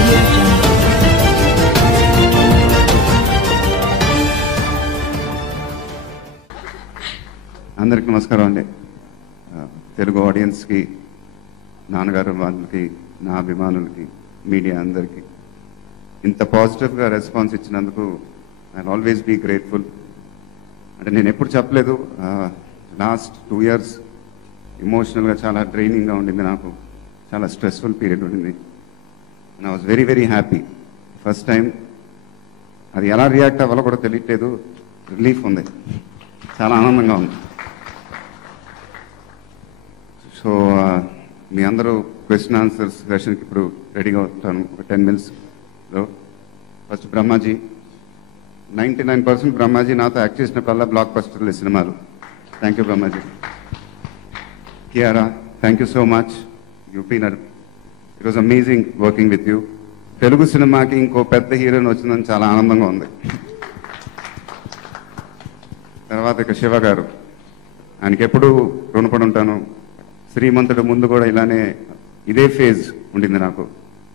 Audio Jungle. అందరికి నమస్కారం అండి. తెలుగు ఆడియన్స్కి, నాన్నగారు వాళ్ళకి, నా అభిమానులకి, మీడియా అందరికీ ఇంత పాజిటివ్గా రెస్పాన్స్ ఇచ్చినందుకు ఐ ఆల్వేస్ బీ గ్రేట్ఫుల్. అంటే నేను ఎప్పుడు చెప్పలేదు, లాస్ట్ 2 years ఎమోషనల్గా చాలా డ్రైనింగ్గా ఉండింది, నాకు చాలా స్ట్రెస్ఫుల్ పీరియడ్ ఉండింది. And I was very very happy. First time అది ఎలా రియాక్ట్ అవ్వాలో కూడా తెలియట్లేదు, రిలీఫ్ ఉంది, చాలా ఆనందంగా ఉంది. సో మీ అందరూ క్వశ్చన్ ఆన్సర్స్ సెషన్కి ఇప్పుడు రెడీగా ఉంటాను ఒక 10 minutesలో. ఫస్ట్ బ్రహ్మాజీ, 99% బ్రహ్మాజీ నాతో యాక్ట్ చేసినప్పుడల్లా బ్లాక్ బస్టర్లు సినిమాలు. Thank you Brahmaji. Kiara, thank you so much. You been it was amazing working with you. Telugu సినిమాకి ఇంకో పెద్ద హీరోయిన్ వచ్చిందని చాలా ఆనందంగా ఉంది. తర్వాత ఇక శివ గారు, ఆయనకి ఎప్పుడు రుణపడి ఉంటాను. శ్రీమంతుడు ముందు కూడా ఇలానే ఇదే ఫేజ్ ఉండింది నాకు.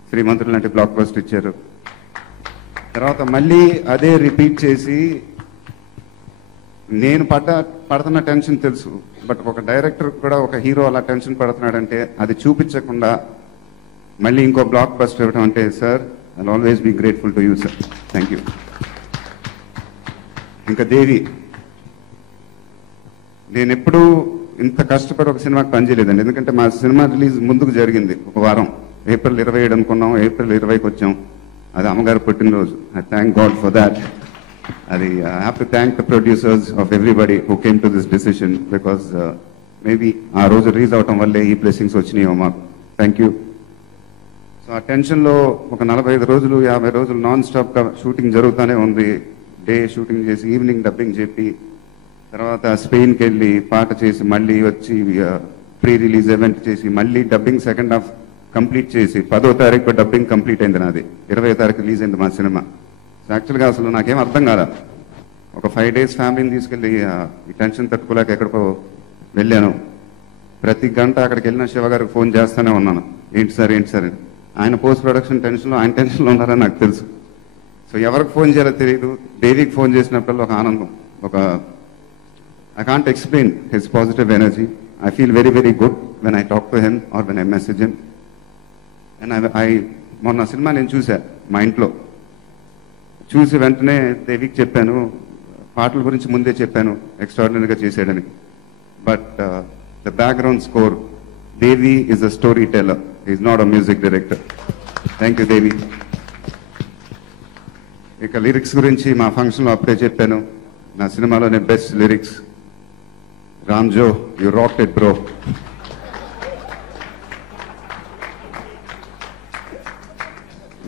శ్రీమంతుడు లాంటి బ్లాక్ బస్టర్ ఇచ్చారు. తర్వాత మళ్ళీ అదే రిపీట్ చేసి, నేను పడుతున్న టెన్షన్ తెలుసు, బట్ ఒక డైరెక్టర్ కూడా ఒక హీరో అలా టెన్షన్ పడుతున్నాడంటే అది చూపించకుండా మళ్ళీ ఇంకో బ్లాక్ బస్టర్ ఇవ్వడం అంటే, sir I always be grateful to you sir. Thank you. ఇంకా దేవి, నేను ఎప్పుడూ ఇంత కష్టపడి ఒక సినిమాకి పనిచేయలేదండి. ఎందుకంటే మా సినిమా రిలీజ్ ముందుకు జరిగింది ఒక వారం. April 27 అనుకున్నాం, April 20కి వచ్చాం. అది అమ్మగారు పుట్టినరోజు. I thank God for that. అది I have to thank the producers of everybody who came to this decision, because maybe ఆ రోజు రిలీజ్ అవటం వల్లే ఈ బ్లెస్సింగ్స్ వచ్చినాయో మాకు. Thank you. సో ఆ టెన్షన్లో ఒక 45 రోజులు 50 రోజులు నాన్ స్టాప్గా షూటింగ్ జరుగుతూనే ఉంది. డే షూటింగ్ చేసి, ఈవినింగ్ డబ్బింగ్ చెప్పి, తర్వాత స్పెయిన్కి వెళ్ళి పాట చేసి, మళ్ళీ వచ్చి ప్రీ రిలీజ్ ఈవెంట్ చేసి, మళ్ళీ డబ్బింగ్ సెకండ్ హాఫ్ కంప్లీట్ చేసి 10వ తారీఖు డబ్బింగ్ కంప్లీట్ అయింది నాది. 20వ తారీఖు రిలీజ్ అయింది మా సినిమా. సో యాక్చువల్గా అసలు నాకేం అర్థం కాదా. ఒక 5 days ఫ్యామిలీని తీసుకెళ్ళి ఈ టెన్షన్ తట్టుకోలేక ఎక్కడికో వెళ్ళాను. ప్రతి గంట అక్కడికి వెళ్ళిన శివ గారికి ఫోన్ చేస్తూనే ఉన్నాను, ఏంటి సార్ ఏంటి సార్ అని. ఆయన పోస్ట్ ప్రొడక్షన్ టెన్షన్లో, ఆయన టెన్షన్లో ఉన్నారని నాకు తెలుసు. సో ఎవరికి ఫోన్ చేయాలో తెలియదు. దేవికి ఫోన్ చేసినప్పుడు ఒక ఆనందం, ఒక I can't explain his positive energy. I feel very, very good when I talk to him or when I message him. And మొన్న సినిమా నేను చూసా మా ఇంట్లో. చూసి వెంటనే దేవికి చెప్పాను, పాటల గురించి ముందే చెప్పాను, ఎక్స్ట్రాడినరీగా చేశాడని. But the background score, Devi is a story teller, is not a music director. Thank you Devi. ఇక లిరిక్స్ గురించి మా ఫంక్షన్లో అప్పుడే చెప్పాను, నా సినిమాలోనే best lyrics. Ramjo, you rocked it bro.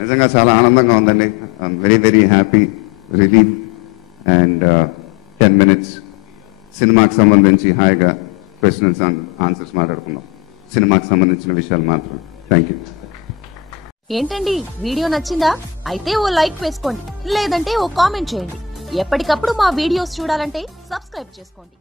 నిజంగా చాలా ఆనందంగా ఉందండి. I'm very very happy, relieve. And 10 minutes సినిమాకి సంబంధించి హాయిగా క్వశ్చన్స్ ఆన్సర్స్ మాట్లాడుకున్నాం, సినిమాకి సంబంధించిన విషయాలు మాత్రం. Thank you. ఏంటండి, వీడియో నచ్చిందా? అయితే ఓ లైక్ వేసుకోండి, లేదంటే ఓ కామెంట్ చేయండి. ఎప్పటికప్పుడు మా వీడియోస్ చూడాలంటే సబ్స్క్రైబ్ చేసుకోండి.